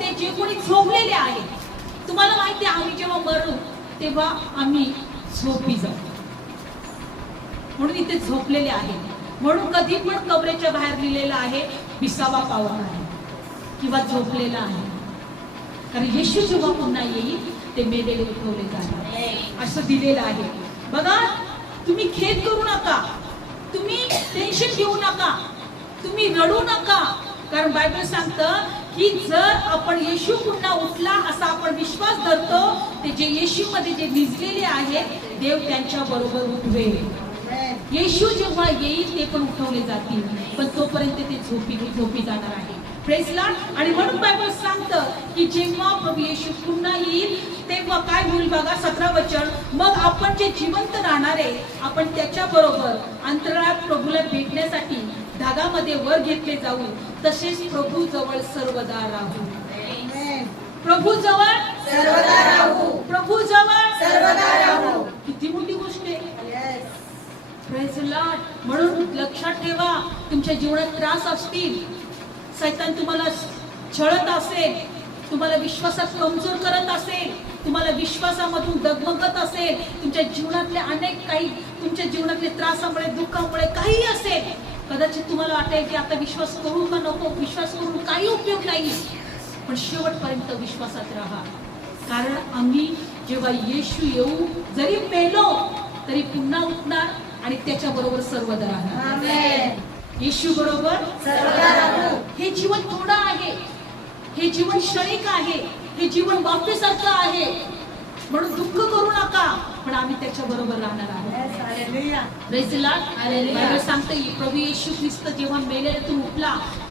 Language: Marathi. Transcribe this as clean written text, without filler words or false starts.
मध्ये जे कोणी झोपलेले आहे, तुम्हाला माहिती आहे आम्ही जेव्हा मरू तेव्हा आम्ही झोपी जाऊ, म्हणून इथे झोपलेले आहे. म्हणून कधी पण कबरेच्या बाहेर लिहिलेलं आहे विसावा पावन आहे किंवा झोपलेला आहे. कारण येशू जेव्हा पुन्हा येईल ते मेलेले उठवले जाणार असं दिलेलं आहे. बघा, तुम्ही खेद करू नका, तुम्ही टेन्शन घेऊ नका, तुम्ही रडू नका. कारण बायबल सांगतं की जर आपण येशू पुन्हा उठला असा आपण विश्वास धरतो, ते जे येशू मध्ये जे निजलेले आहेत देव त्यांच्या बरोबर उठवेल. येशू जेव्हा येईल ते पण उठवले जातील, पण तोपर्यंत ते झोपी जाणार आहे. Praise Lord. आणि म्हणून बायबल सांगतं की जेव्हा प्रभू येशू पुन्हा येईल तेव्हा काय होईल बघा, 17 वचन. मग आपण जे जिवंत राहणारे आपण त्याच्या बरोबर अंतराळात प्रभूला भेटण्यासाठी ढगामध्ये वर घेतले जाऊ, तसेच प्रभू जवळ सर्वदा राहू. प्रभू जवळ सर्वदा राहू. प्रभू जवळ सर्वदा राहू. किती मोठी गोष्ट आहे. Praise Lord. म्हणून लक्षात ठेवा, तुमच्या जीवनात त्रास असतील, शैतान तुम्हाला छळत असेल, तुम्हाला विश्वासात कमजोर करत असेल, तुम्हाला विश्वासामधून डगमगत असेल, तुमच्या जीवनातले अनेक काही तुमच्या जीवनातले त्रासामुळे दुःखामुळे काही असेल, कदाचित तुम्हाला वाटेल की आता विश्वास करू का नको, विश्वास करून काही उपयोग नाही, पण शेवटपर्यंत विश्वासात राहा. कारण आम्ही जेव्हा येशू येऊ, जरी मेलो तरी पुन्हा उठणार आणि त्याच्या बरोबर सर्वदा राहणार. येशू बरोबर सर्वदा राहू. हे जीवन थोडं आहे, हे जीवन क्षणिक आहे, हे जीवन वाफेसारखं आहे, म्हणून दुःख करू नका, पण आम्ही त्याच्या बरोबर राहणार आहोत. Praise the Lord. बायबल सांगते प्रभू येशू ख्रिस्त जेव्हा मेलेल्यातून उठला